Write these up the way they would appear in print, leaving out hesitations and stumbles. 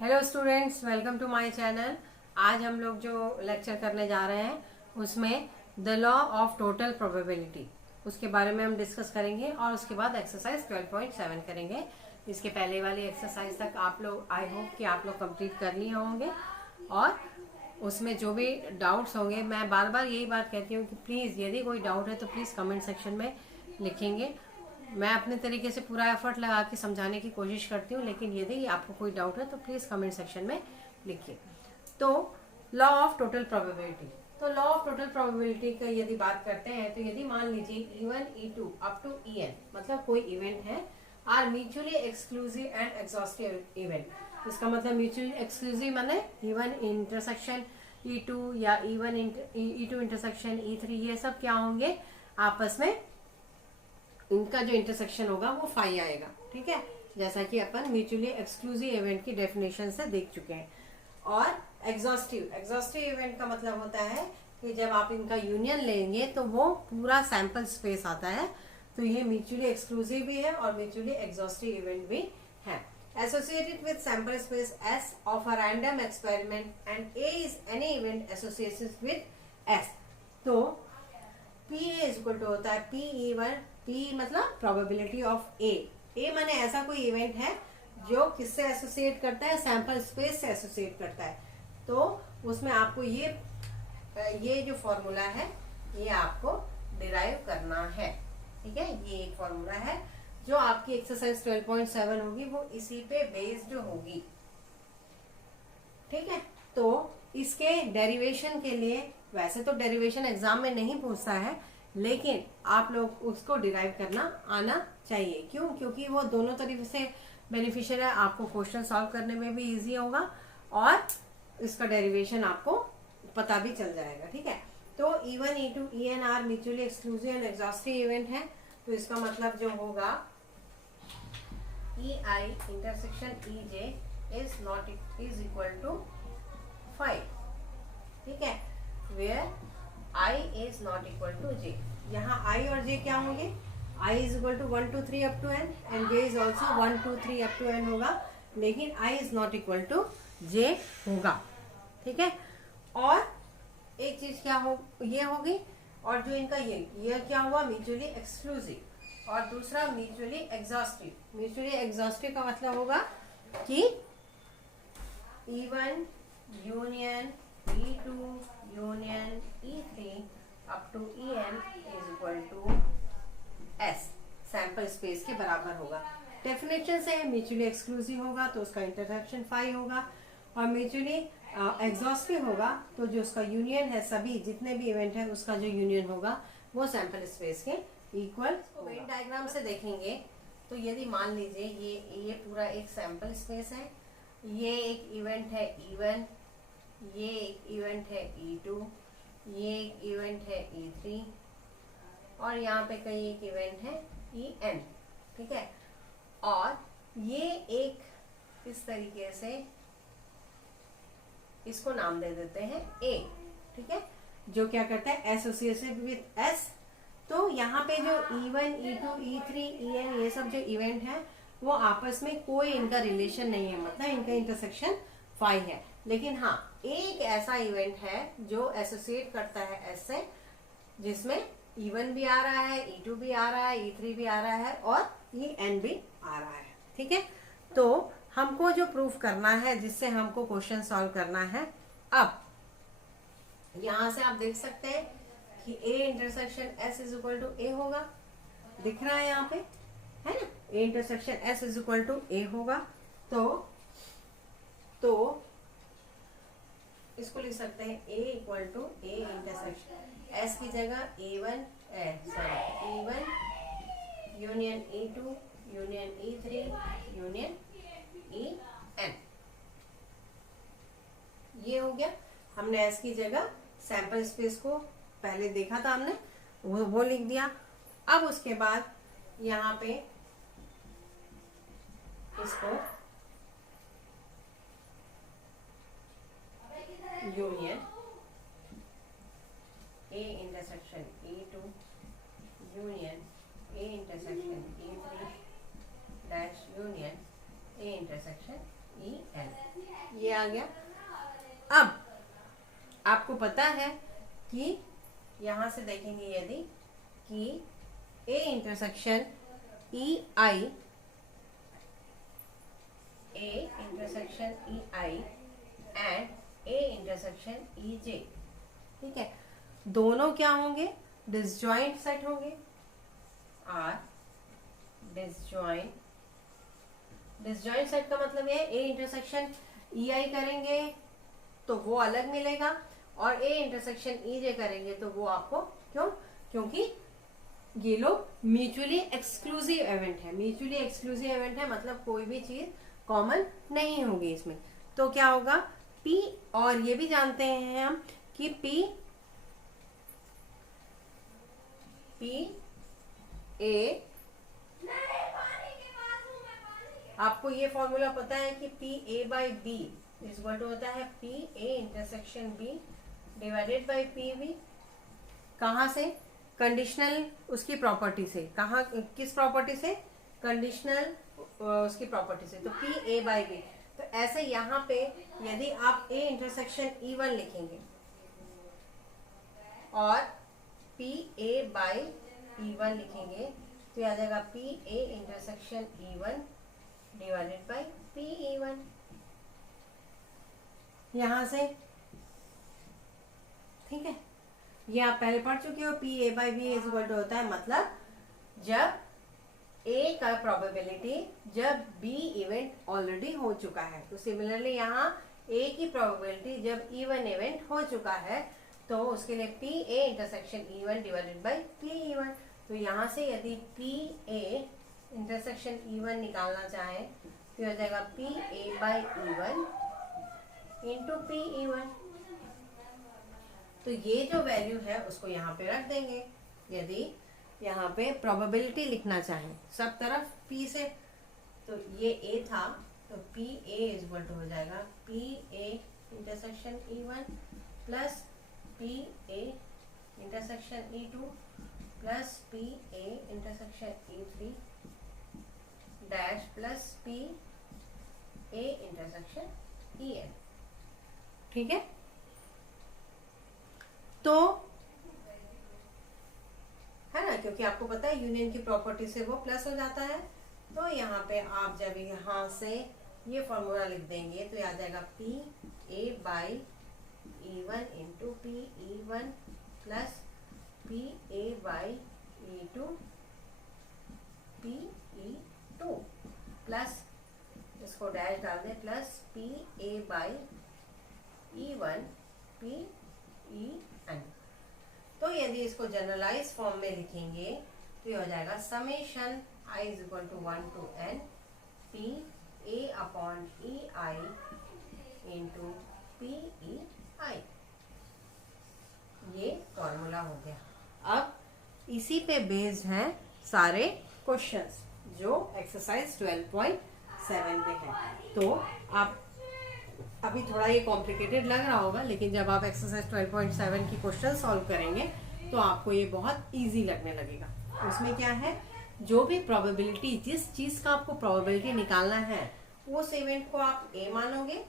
Hello students, welcome to my channel. आज हम लोग जो लेक्चर करने जा रहे हैं उसमें the law of total probability उसके बारे में हम डिस्कस करेंगे और उसके बाद एक्सरसाइज 12.7 करेंगे। इसके पहले वाली एक्सरसाइज तक आप लोग, आई होप कि आप लोग कंप्लीट कर लिए होंगे और उसमें जो भी डाउट्स होंगे, मैं बार बार यही बात कहती हूँ कि प्लीज़ यदि कोई डाउट है तो प्लीज़ कमेंट सेक्शन में लिखेंगे। मैं अपने तरीके से पूरा एफर्ट लगा के समझाने की कोशिश करती हूँ, लेकिन यदि आपको कोई डाउट है तो प्लीज़ कमेंट सेक्शन में लिखिए। तो लॉ ऑफ टोटल प्रोबेबिलिटी, तो लॉ ऑफ टोटल प्रोबेबिलिटी का यदि बात करते हैं तो यदि मान लीजिए E1 E2 up to En मतलब कोई इवेंट है are mutually exclusive and exhaustive event. इसका मतलब म्यूचुअली एक्सक्लूसिव माने E1 इंटरसेक्शन E2 या E2 इंटरसेक्शन E3, ये सब क्या होंगे आपस में, इनका जो इंटरसेक्शन होगा वो फाई आएगा। ठीक है, जैसा कि अपन म्यूचुअली एक्सक्लूसिव इवेंट की डेफिनेशन से देख चुके हैं। और एग्जॉस्टिव इवेंट का मतलब होता है कि जब आप इनका यूनियन लेंगे तो वो पूरा सैंपल स्पेस आता है। तो ये म्यूचुअली एक्सक्लूसिव भी है और म्यूचुअली एग्जॉस्टिव इवेंट भी है। Associated with sample space S of a random experiment and A is any event associated with S। तो P इज इक्वल टू होता है P मतलब प्रोबेबिलिटी ऑफ ए माने ऐसा कोई इवेंट है जो किससे एसोसिएट करता है, सैंपल स्पेस से एसोसिएट करता है। तो उसमें आपको ये जो फॉर्मूला है ये आपको डिराइव करना है। ठीक है, ये एक फॉर्मूला है जो आपकी एक्सरसाइज 12.7 होगी, वो इसी पे बेस्ड होगी। ठीक है, तो इसके डेरिवेशन के लिए, वैसे तो डेरिवेशन एग्जाम में नहीं पूछता है, लेकिन आप लोग उसको डिराइव करना आना चाहिए। क्यों? क्योंकि वो दोनों तरीके से बेनिफिशियल है, आपको क्वेश्चन सॉल्व करने में भी इजी होगा और इसका डेरिवेशन आपको पता भी चल जाएगा। ठीक है, तो E1 E2 En are mutually exclusive and exhaustive event है। तो इसका मतलब जो होगा EI intersection EJ is equal to 5। ठीक है, where I is not equal to J। यहाँ I और J क्या होंगे? I is equal to 1 2 3 up to n and J is also 1 2 3 up to n होगा, लेकिन I is not equal to J होगा। ठीक है, और एक चीज क्या हो, ये होगी, और जो इनका ये क्या हुआ, म्यूचुअली एक्सक्लूसिव, और दूसरा म्यूचुअली एग्जॉस्टिव। म्यूचुअली एग्जॉस्टिव का मतलब होगा कि E1 union E2 union E3 up to En is equal to S, sample space के बराबर होगा। डेफिनेशन से म्यूचुअली एक्सक्लूसिव होगा तो उसका इंटरसेक्शन 5 होगा, और म्यूचुअली एग्जॉस्टिव होगा तो जो उसका यूनियन है, सभी जितने भी इवेंट है उसका जो यूनियन होगा वो सैंपल स्पेस के इक्वल। वेन डायग्राम से देखेंगे तो यदि मान लीजिए ये पूरा एक सैंपल स्पेस है, ये एक इवेंट है E1, ये एक इवेंट है E2, ये एक इवेंट है E3, और यहाँ पे कई एक इवेंट है En। ठीक है, और ये एक इस तरीके से इसको नाम दे देते हैं A। ठीक है, जो क्या करता है, एसोसिएटेड विद S। तो यहाँ पे जो E1 E2 E3 En ये सब जो इवेंट है वो आपस में कोई इनका रिलेशन नहीं है, मतलब इनका इंटरसेक्शन 5 है। लेकिन हाँ, एक ऐसा इवेंट है जो एसोसिएट करता है S से, जिसमें E1 भी आ रहा है, E2 भी आ रहा है, E3 भी आ रहा है और En भी आ रहा है। ठीक है, तो हमको जो प्रूफ करना है, जिससे हमको क्वेश्चन सॉल्व करना है, अब यहां से आप देख सकते हैं कि A intersection S is equal to A होगा, दिख रहा है यहाँ पे, है ना। A intersection S is equal to A होगा, तो इसको लिख सकते हैं A equal to A intersection S की जगह E1 union E2 union E3 union En। ये हो गया, हमने S की जगह सैंपल स्पेस को पहले देखा था हमने, वो लिख दिया। अब उसके बाद यहाँ पे इसको union A intersection E2 union A intersection E3 dash union A intersection En। ये आ गया। अब आपको पता है कि यहां से देखेंगे यदि कि A intersection E I and A intersection E J, ठीक है, दोनों क्या होंगे, डिसजॉइंट सेट होंगे। आर डिसजॉइंट सेट का मतलब है ए इंटरसेक्शन ई आई करेंगे तो वो अलग मिलेगा, और ए इंटरसेक्शन ई जे करेंगे तो वो आपको, क्योंकि ये लोग म्यूचुअली एक्सक्लूसिव इवेंट है। म्यूचुअली एक्सक्लूसिव इवेंट है मतलब कोई भी चीज कॉमन नहीं होगी इसमें। तो क्या होगा, P, और ये भी जानते हैं हम कि P A, आपको ये फॉर्मूला पता है कि P A by B is equal to होता है P A intersection B divided by P B। कहाँ से, कंडीशनल उसकी प्रॉपर्टी से, कहाँ किस प्रॉपर्टी से, कंडीशनल उसकी प्रॉपर्टी से, तो P A बाई बी। तो ऐसे यहाँ पे यदि आप A इंटरसेक्शन E1 लिखेंगे और P A बाई E1 लिखेंगे तो आ जाएगा P A intersection E1 divided by P E1। यहां से ठीक है, ये आप पहले पढ़ चुके हो। P A by B is equal to होता है मतलब जब A का प्रोबेबिलिटी जब B इवेंट ऑलरेडी हो चुका है। तो सिमिलरली यहाँ A की प्रोबेबिलिटी जब E1 इवेंट हो चुका है तो उसके लिए P A intersection E1 divided by P E1। तो यहाँ से यदि P A इंटरसेक्शन E1 निकालना चाहें तो हो जाएगा P A by E1 into P E1। तो ये जो वैल्यू है उसको यहाँ पे रख देंगे। यदि यहाँ पे प्रोबेबिलिटी लिखना चाहें सब तरफ P से, तो ये A था तो P A is equal to हो जाएगा P A intersection E1 plus P A intersection E2 plus P A intersection E3 dash plus P A intersection EN। ठीक है, तो है ना, क्योंकि आपको पता है यूनियन की प्रॉपर्टी से वो प्लस हो जाता है। तो यहाँ पे आप जब यहाँ से ये फॉर्मूला लिख देंगे तो आ जाएगा P A by E1 into P E1 plus P A by E2 P E2 plus इसको डैश डाल दें plus P A by E1 P EN। तो यदि इसको जनरलाइज फॉर्म में लिखेंगे तो ये हो जाएगा summation I is equal to 1 to N P A upon E I into P E I। ये फॉर्मूला हो गया। अब इसी पे बेस्ड हैं सारे क्वेश्चंस जो एक्सरसाइज 12.7 में है। तो आप अभी थोड़ा ये कॉम्प्लिकेटेड लग रहा होगा, लेकिन जब आप एक्सरसाइज 12.7 की क्वेश्चन सॉल्व करेंगे तो आपको ये बहुत इजी लगने लगेगा। उसमें क्या है, जो भी प्रोबेबिलिटी, जिस चीज का आपको प्रोबेबिलिटी निकालना है उस इवेंट को आप ए मानोगे,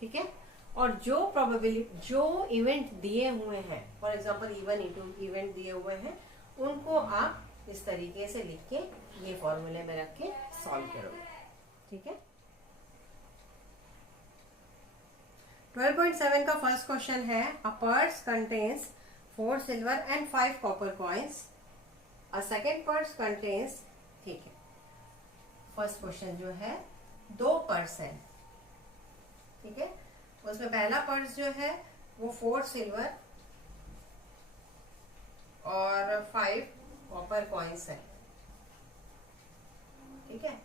ठीक है, और जो प्रोबेबिलिटी जो इवेंट दिए हुए हैं, for example E1 E2 event दिए हुए हैं, उनको आप इस तरीके से लिख के ये फॉर्मूले में रख के सॉल्व करोगे। ठीक है, 12.7 का फर्स्ट क्वेश्चन है, a purse contains 4 silver and 5 copper coins. A second purse contains, ठीक है, फर्स्ट क्वेश्चन जो है 2 पर्स है, ठीक है, उसमें पहला पर्स जो है वो 4 सिल्वर और 5 कॉपर कॉइन्स है, ठीक है,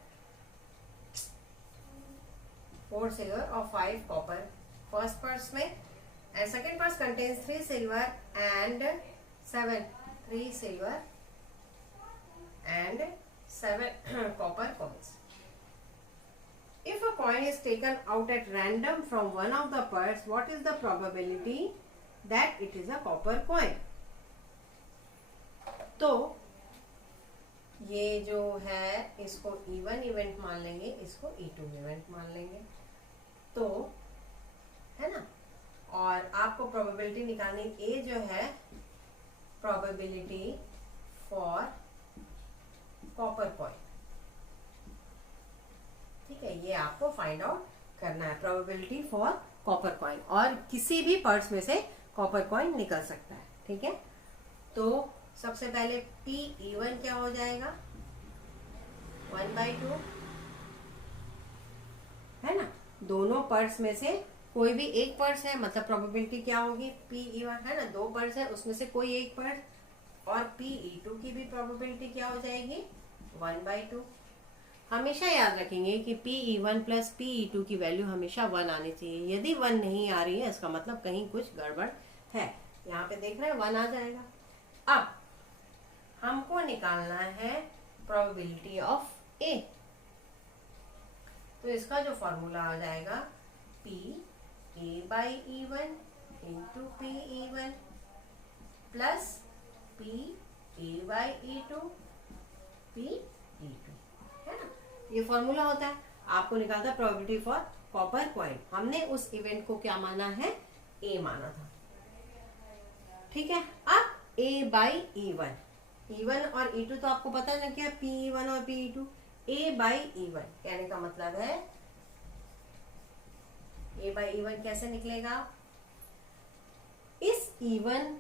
4 सिल्वर और 5 कॉपर फर्स्ट पर्स में, and second purse contains 3 silver and 3 silver and 7 copper coins. If a coin is taken out at random from one of the purse, what is the probability that it is a copper coin? तो ये जो है इसको E1 event मान लेंगे, इसको E2 event मान लेंगे। तो है ना। और आपको प्रोबेबिलिटी निकालनी, ए जो है प्रोबेबिलिटी फॉर कॉपर कॉइन, ठीक है, ये आपको फाइंड आउट करना है, प्रोबेबिलिटी फॉर कॉपर कॉइन। और किसी भी पर्स में से कॉपर कॉइन निकल सकता है, ठीक है। तो सबसे पहले पी इवन क्या हो जाएगा, 1/2, है ना। दोनों पर्स में से कोई भी एक पर्स है, मतलब प्रोबेबिलिटी क्या होगी, पी इवन, है ना। दो पर्स है, उसमें से कोई एक पर्स, और पी ई2 की भी प्रोबेबिलिटी क्या हो जाएगी, 1/2। हमेशा याद रखेंगे कि P E1 plus P E2 की वैल्यू हमेशा 1 आनी चाहिए। यदि 1 नहीं आ रही है, इसका मतलब कहीं कुछ गड़बड़ है। यहाँ पे देख रहे हैं 1 आ जाएगा। अब हमको निकालना है प्रोबेबिलिटी ऑफ ए, तो इसका जो फॉर्मूला आ जाएगा P A by E one into P E one plus P A by E two P E two, है ना। ये फॉर्मूला होता है, आपको निकालता है प्रोबेबिलिटी फॉर कॉपर कॉइन। हमने उस इवेंट को क्या माना है, ए माना था, ठीक है। अब A by E one, E one और ई टू तो आपको पता लग गया, पी ई वन और P E two. A by E one कहने का मतलब है, ए बाई ई वन कैसे निकलेगा, इस इवन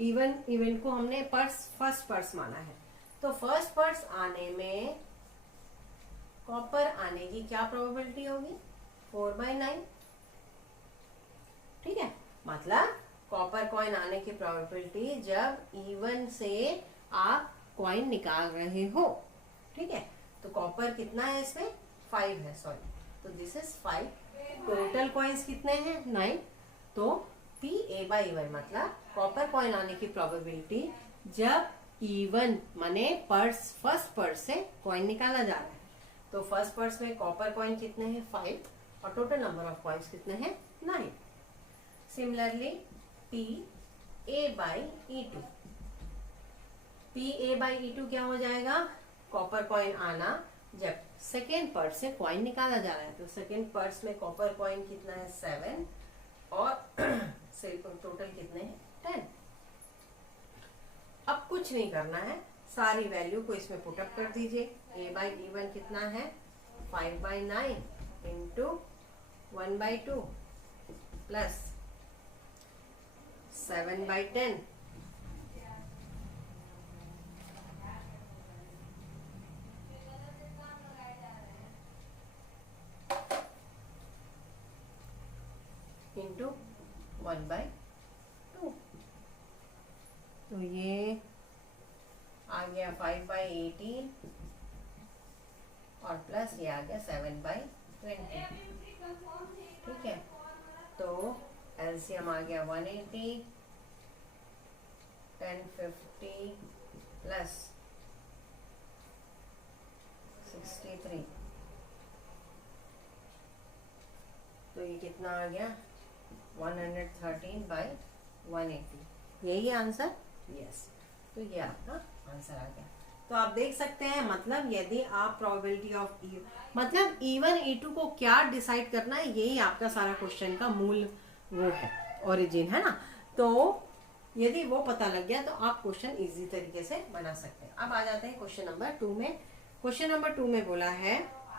इवेंट को हमने फर्स्ट पर्स माना है, तो फर्स्ट पर्स आने में कॉपर आने की क्या प्रोबेबिलिटी होगी, 4/9, ठीक है। मतलब कॉपर कॉइन आने की प्रोबेबिलिटी जब इवन से आप कॉइन निकाल रहे हो, ठीक है। तो कॉपर कितना है इसमें, 5 है, सॉरी, तो दिस इज 5। टोटल कॉइन्स कितने हैं, 9। तो पी ए बाई इवन मतलब कॉपर कॉइन आने की प्रोबेबिलिटी जब इवन माने पर्स, फर्स्ट पर्स से कॉइन निकाला जा रहा है। तो फर्स्ट पर्स में कॉपर कॉइन कितने हैं, 5, और टोटल नंबर ऑफ कॉइन्स कितने हैं, 9। Similarly P A by E two, P A by E two क्या हो जाएगा, कॉपर कॉइन आना जब सेकेंड पर्स से कॉइन निकाला जा रहा है। तो सेकेंड पर्स में कॉपर कॉइन कितना है, 7, और टोटल कितने हैं, 10। अब कुछ नहीं करना है, सारी वैल्यू को इसमें पुटअप कर दीजिए। ए बाई ई वन कितना है, 5/9 इंटू 1/2 प्लस 7/10 इंटू 1/2। तो ये आ गया 5/18 और प्लस ये आ गया 7/20, ठीक है। तो एलसीएम आ गया 180, 1050 प्लस 63, तो ये कितना आ गया, 113/180। यही आंसर, यस। तो ये आपका आंसर आ गया। तो आप देख सकते हैं, मतलब यदि आप प्रोबेबिलिटी ऑफ ई, मतलब E1 E2 को क्या डिसाइड करना है, यही आपका सारा क्वेश्चन का मूल वो है, ओरिजिन, है ना। तो यदि वो पता लग गया तो आप क्वेश्चन इजी तरीके से बना सकते हैं। अब आ जाते हैं क्वेश्चन नंबर 2 में। क्वेश्चन नंबर 2 में बोला है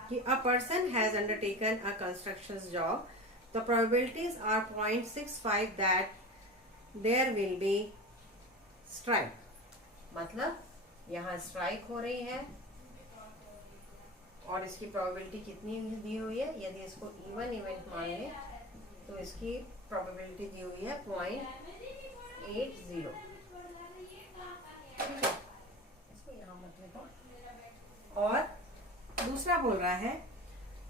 कि a person has undertaken a construction job, the probabilities are 0.65 that there will be strike. मतलब यहाँ स्ट्राइक हो रही है और इसकी प्रोबेबिलिटी कितनी दी हुई है, यदि इसको इवन इवेंट मान लें तो इसकी प्रोबेबिलिटी दी हुई है 0.80, ठीक है। इसको यहाँ मत लेता। और दूसरा बोल रहा है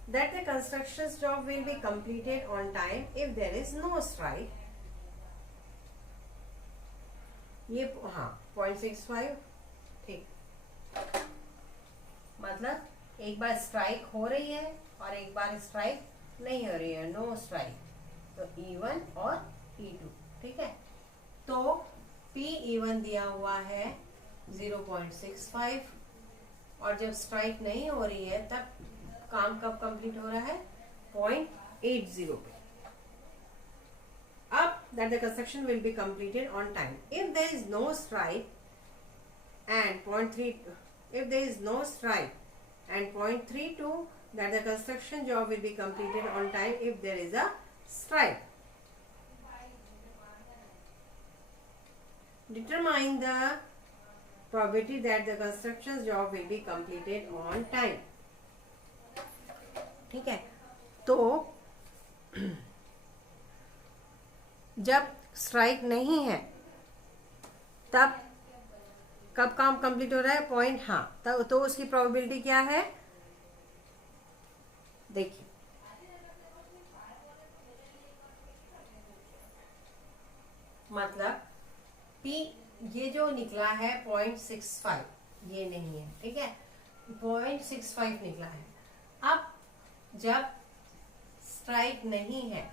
that the construction job will be completed on time if there is no strike। ये हाँ 0.65, ठीक। मतलब एक बार स्ट्राइक हो रही है और एक बार स्ट्राइक नहीं हो रही है, नो स्ट्राइक। तो E1 और E2, ठीक है। तो P1 दिया हुआ है 0.65, और जब स्ट्राइक नहीं हो रही है तब काम कब कंप्लीट हो रहा है, 0.80 पे। that the construction will be completed on time. If there is no strike and 0.3, if there is no strike and 0.32, that the construction job will be completed on time if there is a strike. Determine the probability that the construction job will be completed on time. ठीक है, तो जब strike नहीं है तब कब काम complete हो रहा है, पॉइंट, हाँ, तब तो उसकी प्रोबेबिलिटी क्या है, देखिए मतलब P ये जो निकला है 0.65, ये नहीं है, ठीक है, 0.65 निकला है। अब जब स्ट्राइक नहीं है,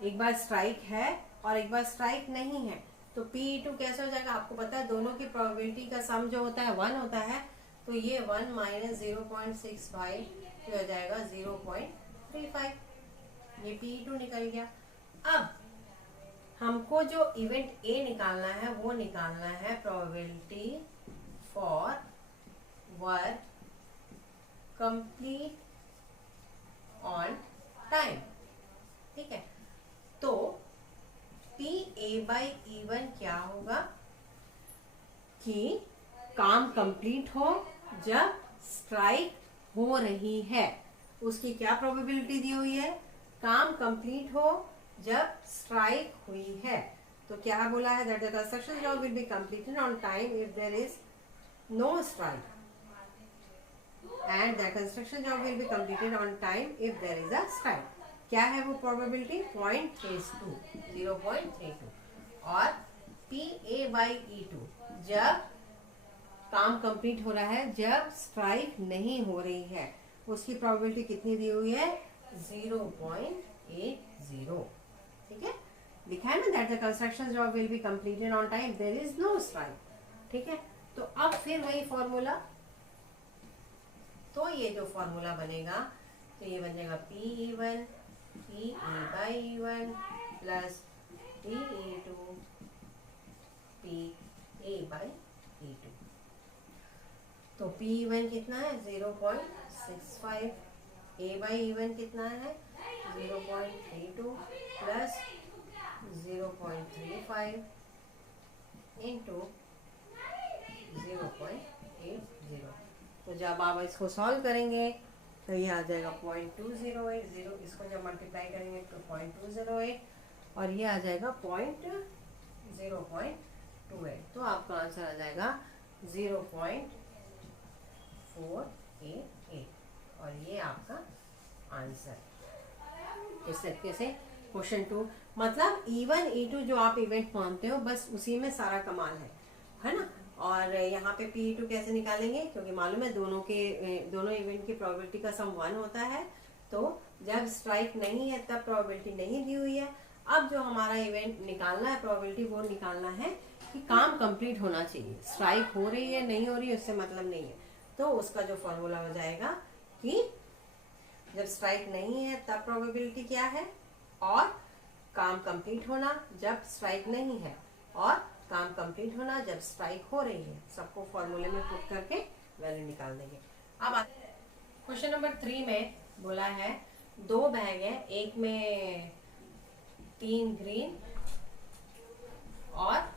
एक बार स्ट्राइक है और एक बार स्ट्राइक नहीं है, तो P2 कैसे हो जाएगा, आपको पता है दोनों की प्रोबेबिलिटी का सम जो होता है 1 होता है, तो ये 1 माइनस 0.65 हो जाएगा 0.35, ये P2 निकल गया। अब हमको जो इवेंट ए निकालना है वो निकालना है probability for work complete on time, ठीक है। तो पी ए बाई E1 क्या होगा कि काम कंप्लीट हो जब स्ट्राइक हो रही है, उसकी क्या प्रोबेबिलिटी दी हुई है, काम कंप्लीट हो जब स्ट्राइक हुई है। तो क्या बोला है, that the construction job will be completed on time if there is no strike, and the construction job will be completed on time if there is a strike. क्या है वो प्रोबेबिलिटी, 0.32, 0.32, और पी ए बाई E2 जब काम complete हो रहा है, जब स्ट्राइक नहीं हो रही है, उसकी प्रोबेबिलिटी कितनी दी हुई है, 0.80, ठीक है, लिखा है ना, that the construction job will be completed on time there is no strike, ठीक है। तो अब फिर वही फॉर्मूला, तो ये जो फॉर्मूला बनेगा, तो ये बन जाएगा P1 P A by E1 plus P2 P A by E2। तो P1 कितना है 0.65, A by E1 कितना है 0.32 प्लस 0.35 इंटू 0.80। तो जब आप इसको सॉल्व करेंगे तो ये आ जाएगा 0.2080, इसको जब मल्टीप्लाई करेंगे तो 0.208, और ये आ जाएगा 0.28, तो आपका आंसर आ जाएगा 0.488, और ये आपका आंसर। इस तरीके से क्वेश्चन 2, मतलब E1 E2 जो आप इवेंट मानते हो बस उसी में सारा कमाल है ना। और यहाँ पे P2 कैसे निकालेंगे, क्योंकि मालूम है दोनों इवेंट की प्रोबेबिलिटी का सम 1 होता है, तो जब स्ट्राइक नहीं है तब प्रोबेबिलिटी नहीं दी हुई है। अब जो हमारा इवेंट निकालना है प्रोबेबिलिटी, वो निकालना है कि काम कंप्लीट होना चाहिए, स्ट्राइक हो रही है नहीं हो रही है उससे मतलब नहीं है। तो उसका जो फॉर्मूला हो जाएगा कि जब स्ट्राइक नहीं है तब प्रोबेबिलिटी क्या है, और काम कंप्लीट होना जब स्ट्राइक नहीं है, और काम कंप्लीट होना जब स्ट्राइक हो रही है। सबको फॉर्मूले में पुट करके वैल्यू निकाल देंगे। अब क्वेश्चन नंबर 3 में बोला है 2 बैग है, एक में 3 ग्रीन और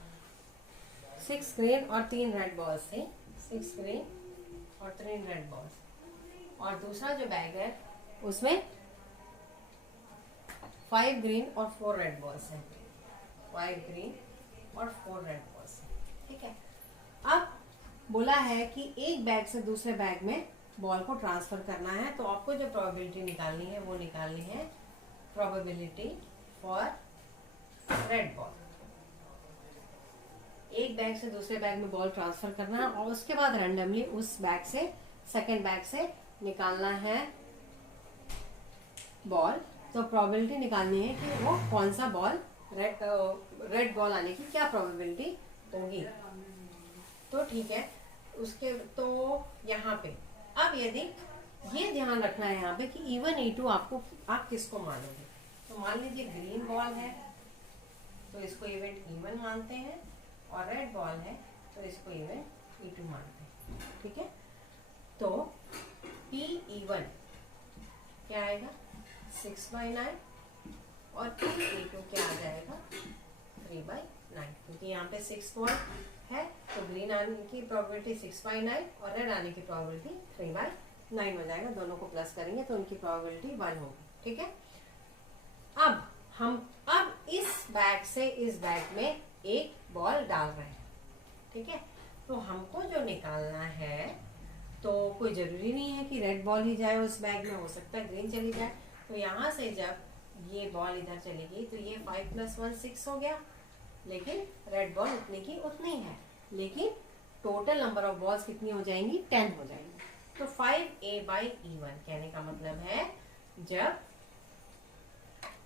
6 ग्रीन और 3 रेड बॉल्स थे, 6 ग्रीन और 3 रेड बॉल्स, और दूसरा जो बैग है उसमें 5 ग्रीन और 4 रेड बॉल्स हैं, 5 ग्रीन और 4 रेड बॉल्स, ठीक है। अब बोला है कि एक बैग से दूसरे बैग में बॉल को ट्रांसफर करना है, तो आपको जो प्रोबेबिलिटी निकालनी है वो निकालनी है प्रोबेबिलिटी फॉर रेड बॉल। एक बैग से दूसरे बैग में बॉल ट्रांसफर करना है, और उसके बाद रैंडमली उस बैग से सेकेंड बैग से निकालना है बॉल। तो प्रोबेबिलिटी निकालनी है कि वो कौन सा बॉल, रेड बॉल आने की क्या प्रोबेबिलिटी होगी। तो ठीक है, उसके तो यहाँ पे अब यदि ये ध्यान रखना है यहाँ पे कि E1 E2 आप किसको मानोगे। तो मान लीजिए ग्रीन बॉल है तो इसको इवेंट E1 मानते हैं, और रेड बॉल है तो इसको इवेंट E2 मानते हैं। ठीक है, तो PE1 क्या आएगा 6/9 और PE2 क्या आ जाएगा 3/9, क्योंकि यहाँ पे 6 बॉल है तो ग्रीन आने की प्रोबेबिलिटी 6/9 और रेड आने की प्रोबेबिलिटी 3/9 हो जाएगा। दोनों को प्लस करेंगे तो उनकी प्रोबेबिलिटी 1 होगी। ठीक है, अब इस बैग से इस बैग में एक बॉल डाल रहे हैं। ठीक है, तो हमको जो निकालना है, तो कोई जरूरी नहीं है कि रेड बॉल ही जाए उस बैग में, हो सकता है ग्रीन चली जाए। तो यहाँ से जब ये बॉल इधर चली गई तो ये 5 + 1 6 हो गया, लेकिन रेड बॉल उतनी की उतनी है, लेकिन टोटल नंबर ऑफ बॉल्स कितनी हो जाएंगी 10 हो जाएंगी। तो 5A/E1 कहने का मतलब है जब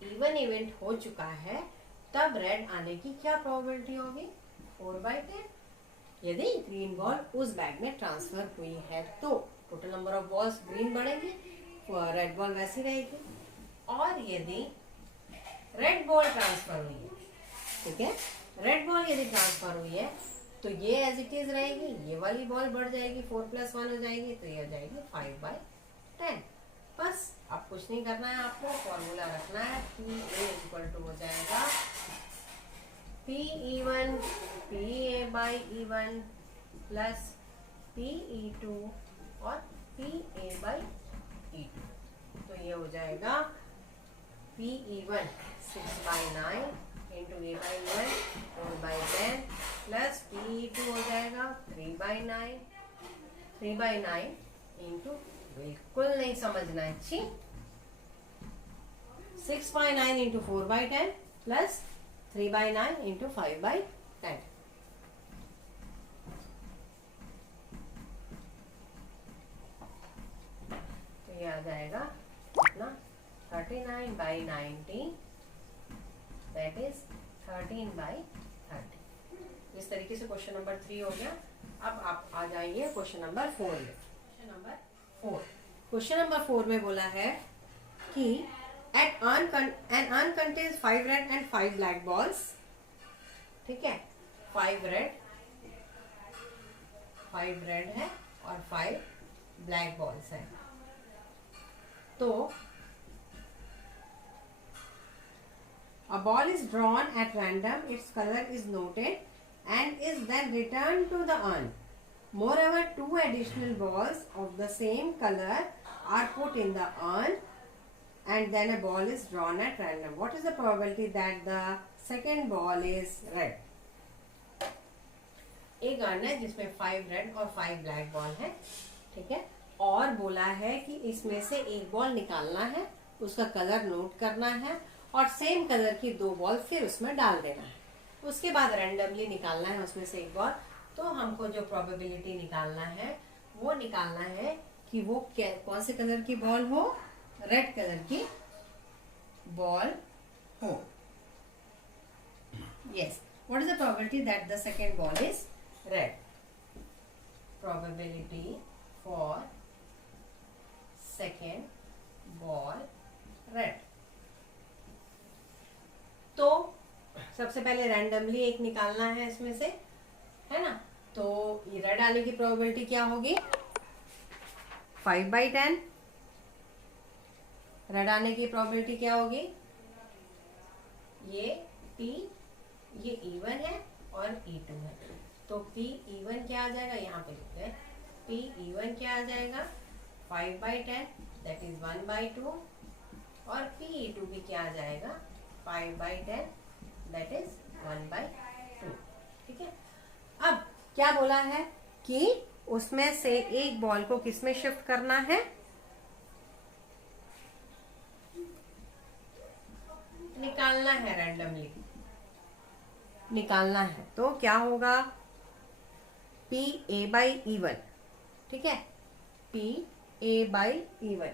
इवन इवेंट हो चुका है तब रेड आने की क्या प्रोबेबिलिटी होगी 4/10। यदि ग्रीन बॉल उस बैग में ट्रांसफर हुई है तो total number of balls green बढ़ेगी, रेड बॉल वैसी रहेगी। और यदि रेड बॉल ट्रांसफर हुई है, ठीक है, रेड बॉल यदि ट्रांसफर हुई है तो ये एज इट इज रहेगी, ये वाली बॉल बढ़ जाएगी 4 + 1 हो जाएगी, तो ये हो जाएगी 5/10। बस अब कुछ नहीं करना है, आपको फॉर्मूला रखना है। PA हो जाएगा PE1 PA/E1 प्लस PE2 और PA/E2। तो ये हो जाएगा PE1 6/9 into A/E1 4/10 plus PE2 हो जाएगा 3/9 इंटू, बिल्कुल नहीं समझना है, 6/9 इंटू 4/10 प्लस 3/9 इंटू 5/10। तो ये आ जाएगा कितना 39/90, दैट इज 13/30। इस तरीके से क्वेश्चन नंबर 3 हो गया। अब आप आ जाइए क्वेश्चन नंबर 4 में। क्वेश्चन नंबर 4 में बोला है कि an urn contains 5 red and 5 black balls। ठीक है, 5 रेड है और 5 ब्लैक बॉल्स है। तो a ball is drawn at random, its color is noted and is then returned to the urn. Moreover, 2 additional balls of the same color are put in the urn and then a ball is drawn at random. What is the probability that the second ball is red? एक earn है जिसमें 5 red और 5 black ball है। ठीक है, और बोला है कि इसमें से एक बॉल निकालना है, उसका कलर नोट करना है और सेम कलर की 2 बॉल फिर उसमें डाल देना है। उसके बाद रैंडमली निकालना है उसमें से एक बॉल। तो हमको जो प्रोबेबिलिटी निकालना है वो निकालना है कि वो कौन से कलर की बॉल हो, रेड कलर की बॉल हो। Yes, what is the probability that the second ball is red? Probability for second ball red. तो सबसे पहले रैंडमली एक निकालना है इसमें से, है ना। तो ये रेड आने की प्रोबेबिलिटी क्या होगी 5/10। रेड आने की प्रोबेबिलिटी क्या होगी, ये P, ये E1 है और E2 है। तो PE1 क्या आ जाएगा, यहाँ पे लिखते हैं PE1 क्या आ जाएगा 5/10 दैट इज 1/2 और PE2 भी क्या आ जाएगा 5/10 दैट इज 1/2। ठीक है, अब क्या बोला है कि उसमें से एक बॉल को किसमें शिफ्ट करना है, निकालना है, रैंडमली निकालना है। तो क्या होगा PA/E1। ठीक है, PA/E1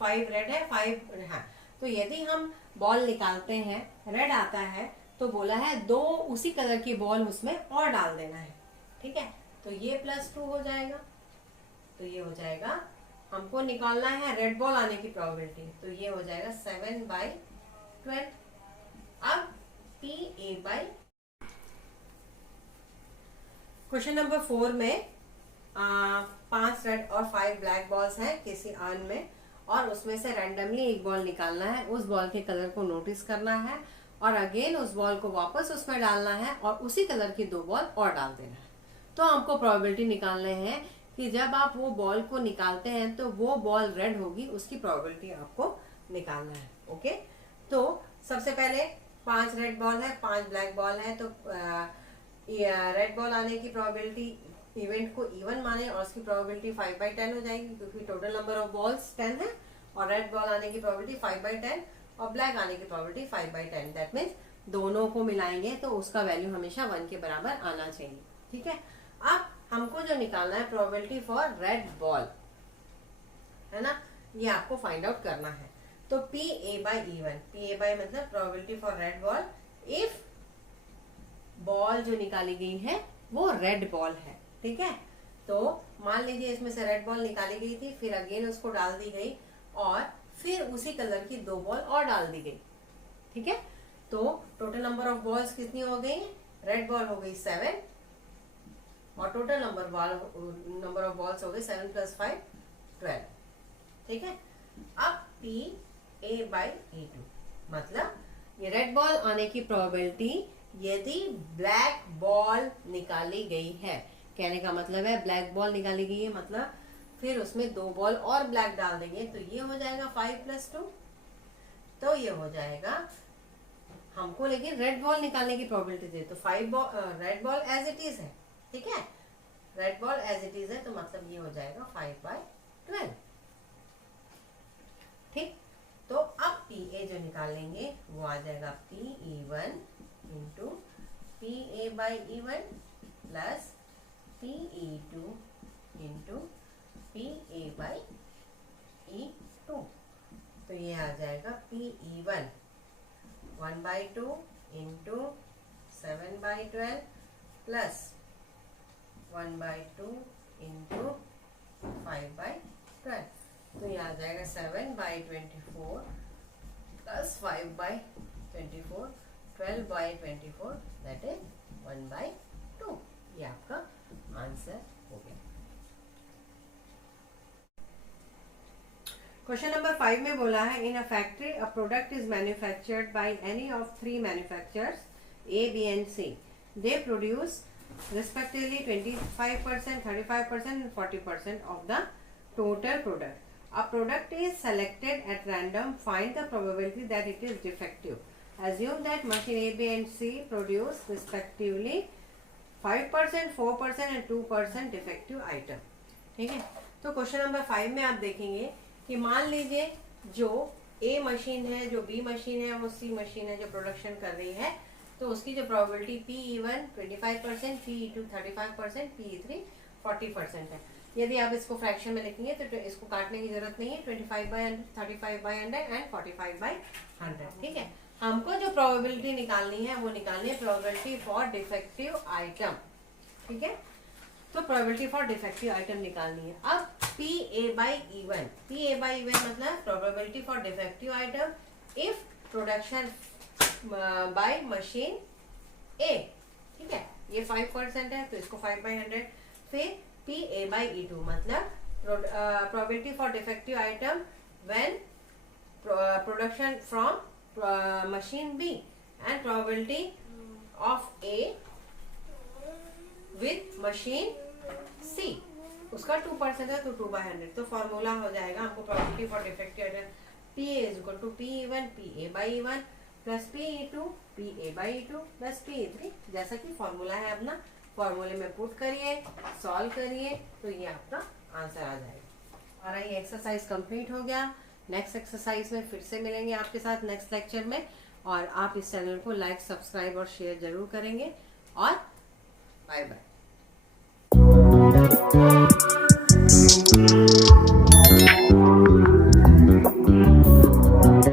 5 रेड है 5, हाँ। तो यदि हम बॉल निकालते हैं, रेड आता है तो बोला है 2 उसी कलर की बॉल उसमें और डाल देना है। ठीक है, तो ये +2 हो जाएगा। तो ये हो जाएगा, हमको निकालना है रेड बॉल आने की प्रोबेबिलिटी, तो ये हो जाएगा 7/12। अब PA बाई। क्वेश्चन नंबर 4 में 5 रेड और 5 ब्लैक बॉल्स हैं किसी अर्न में, और उसमें से रैंडमली एक बॉल निकालना है, उस बॉल के कलर को नोटिस करना है और अगेन उस बॉल को वापस उसमें डालना है और उसी कलर की 2 बॉल और डाल देना है। तो हमको प्रोबेबिलिटी निकालने हैं कि जब आप वो बॉल को निकालते हैं तो वो बॉल रेड होगी, उसकी प्रोबेबिलिटी आपको निकालना है। ओके, तो सबसे पहले 5 रेड बॉल है, 5 ब्लैक बॉल है, तो रेड बॉल आने की प्रोबेबिलिटी इवेंट को इवन माने और उसकी प्रोबेबिलिटी 5/10 हो जाएगी, क्योंकि टोटल नंबर ऑफ बॉल्स 10 है, और रेड बॉल आने की प्रोबेबिलिटी 5/10 और ब्लैक आने की प्रोबेबिलिटी 5/10। दैट मीन्स दोनों को मिलाएंगे तो उसका वैल्यू हमेशा 1 के बराबर आना चाहिए। ठीक है, अब हमको जो निकालना है प्रोबेबिलिटी फॉर रेड बॉल, है ना, ये आपको फाइंड आउट करना है। तो PA by E1, PA by मतलब probability for red ball if ball जो निकाली गई है वो रेड बॉल है। ठीक है, तो मान लीजिए इसमें से रेड बॉल निकाली गई थी, फिर अगेन उसको डाल दी गई और फिर उसी कलर की 2 बॉल और डाल दी गई। ठीक है, तो टोटल नंबर ऑफ बॉल्स कितनी हो गई? रेड बॉल हो गई 7 और टोटल नंबर ऑफ बॉल्स हो गई 7 + 5 12। ठीक है, अब PA बाई E2 मतलब ये रेड बॉल आने की प्रोबेबिलिटी यदि ब्लैक बॉल निकाली गई है, कहने का मतलब है ब्लैक बॉल निकाली गई है मतलब फिर उसमें 2 बॉल और ब्लैक डाल देंगे तो ये हो जाएगा 5 + 2, तो ये हो जाएगा हमको, लेकिन रेड बॉल निकालने की प्रोबेबिलिटी दे तो 5 red ball as it is है। ठीक है, red ball as it is है तो मतलब ये हो जाएगा 5/12। ठीक, तो अब PA जो निकालेंगे वो आ जाएगा PE1 into PA by E1 plus PE2 into PA by E2। तो ये आ जाएगा PE1 1/2 इंटू 7/12 प्लस 1/2 इंटू 5/12। तो ये आ जाएगा 7/24 प्लस 5/24 12/24, दैट इज 1/2। ये आपका आंसर हो गया। क्वेश्चन नंबर 5 में बोला है in a factory a product is manufactured by any of 3 manufacturers A, B and C. They produce respectively 25%, 35% and 40% of the total product. A product is selected at random. Find the probability that it is defective. Assume that machine A, B and C produce respectively 5%, 4% and 2% defective item. ठीक है, तो question number 5 में आप देखेंगे कि मान लीजिए जो A मशीन है, जो B मशीन है, वो C मशीन है जो प्रोडक्शन कर रही है, तो उसकी जो प्रोबेबिलिटी PE1 25%, PE2 35%, PE3 40% है। यदि आप इसको फ्रैक्शन में लिखेंगे तो इसको काटने की जरूरत नहीं है, 25/100, 35/100 एंड 45/100। ठीक है, हमको जो प्रोबेबिलिटी निकालनी है वो निकालनी है प्रोबेबिलिटी फॉर डिफेक्टिव आइटम। ठीक है, तो प्रोबेबिलिटी फॉर डिफेक्टिव आइटम निकालनी है। अब PA by E1, PA by E1 मतलब probability for defective item if production by machine A। ठीक है, ये 5% है तो इसको 5/100। फिर PA बाई E2 मतलब probability for defective item when production from machine B and probability of A with machine C, उसका 2% है तो 2/100। तो फॉर्मूला हो जाएगा हमको probability for defective item PA = PE1 PA by E1 plus PE2 PA by E2 plus PE3, जैसा कि formula है अपना, फॉर्मूले में पुट करिए, सॉल्व करिए तो ये आपका आंसर आ जाएगा। हमारा ये एक्सरसाइज कंप्लीट हो गया। नेक्स्ट एक्सरसाइज में फिर से मिलेंगे आपके साथ नेक्स्ट लेक्चर में, और आप इस चैनल को लाइक, सब्सक्राइब और शेयर जरूर करेंगे, और बाय बाय।